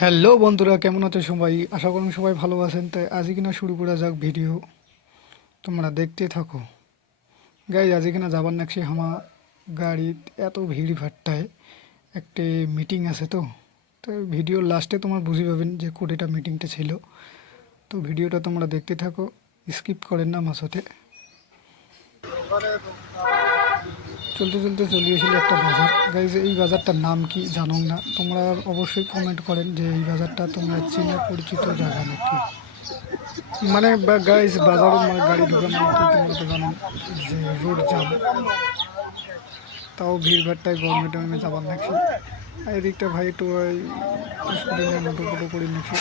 Hello বন্ধুরা, কেমন আছো সবাই? আশা করি সবাই ভালো আছেন। তাই আজ কিনা শুরু করা যাক ভিডিও। তোমরা দেখতে থাকো। গাই আজ কিনা যাবার নাকছি হামা গাড়িত এত ভিড় ভাট্টায় একটা মিটিং আছে। তো ভিডিওর লাস্টে তোমার বুঝে পাবেন যে কোটিটা মিটিংটা ছিল। তো ভিডিওটা তোমরা দেখতে থাকো, স্কিপ করেন না মাঝতে। চলতে চলতে চলিয়েছিল একটা বাজার। গাইজ এই বাজারটার নাম কি জানো না? তোমরা অবশ্যই কমেন্ট করেন যে এই বাজারটা তোমরা চীনা পরিচিত জায়গা নাকি। মানে গাইস বাজারত মানে গাড়ি ঢোকা মানে কি তোমরা তো জানেন যে রোড জাম। তাও ভিড় ভাট্টায় গরমে টরমে যাবার নাকছি। আর এদিকটা ভাই একটু ওই স্কুটি নিয়ে নটো পটো করে নিচ্ছে।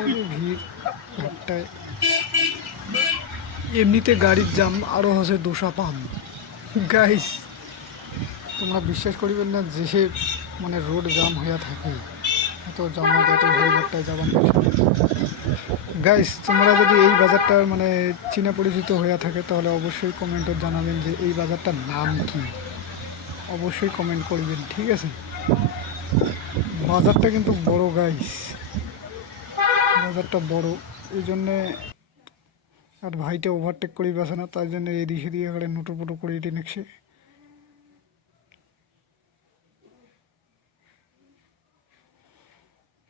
এই যে ভিড় ভাট্টায় এমনিতে গাড়ির জাম আরও হচ্ছে দোষা পাম। গাইস তোমরা বিশ্বাস করিবেন না যে সে মানে রোড জাম হইয়া থাকে, এত জামত এত ভিড় ভাট্টায় যাবার নাকছি। গাইস তোমরা যদি এই বাজারটার মানে চীনা পরিচিত হয়ে থাকে তাহলে অবশ্যই কমেন্টে জানাবেন যে এই বাজারটার নাম কি। অবশ্যই কমেন্ট করবেন, ঠিক আছে? বাজারটা কিন্তু বড় গাইস, বাজারটা বড়। এই জন্যে আর ভাইটা ওভারটেক করি বাসে না, তার জন্য এদিকে দিয়ে এখানে নোটো পোটো করে এটি নেছে।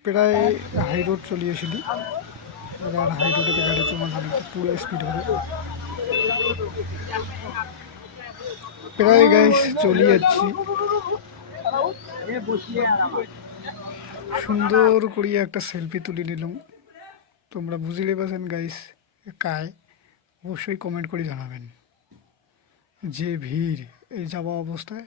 প্রায় হাই রোড চলিয়েছিলি। এবার হাই রোডেতে গাড়ি তোমার জানি তো পুরো স্পিড হবে। প্রায় গাইস চলে যাচ্ছি। সুন্দর করিয়া একটা সেলফি তুলে নিলাম। তোমরা বুঝলে পারছেন গাইস কায়। অবশ্যই কমেন্ট করে জানাবেন। যে ভিড় এই যাওয়া অবস্থায়।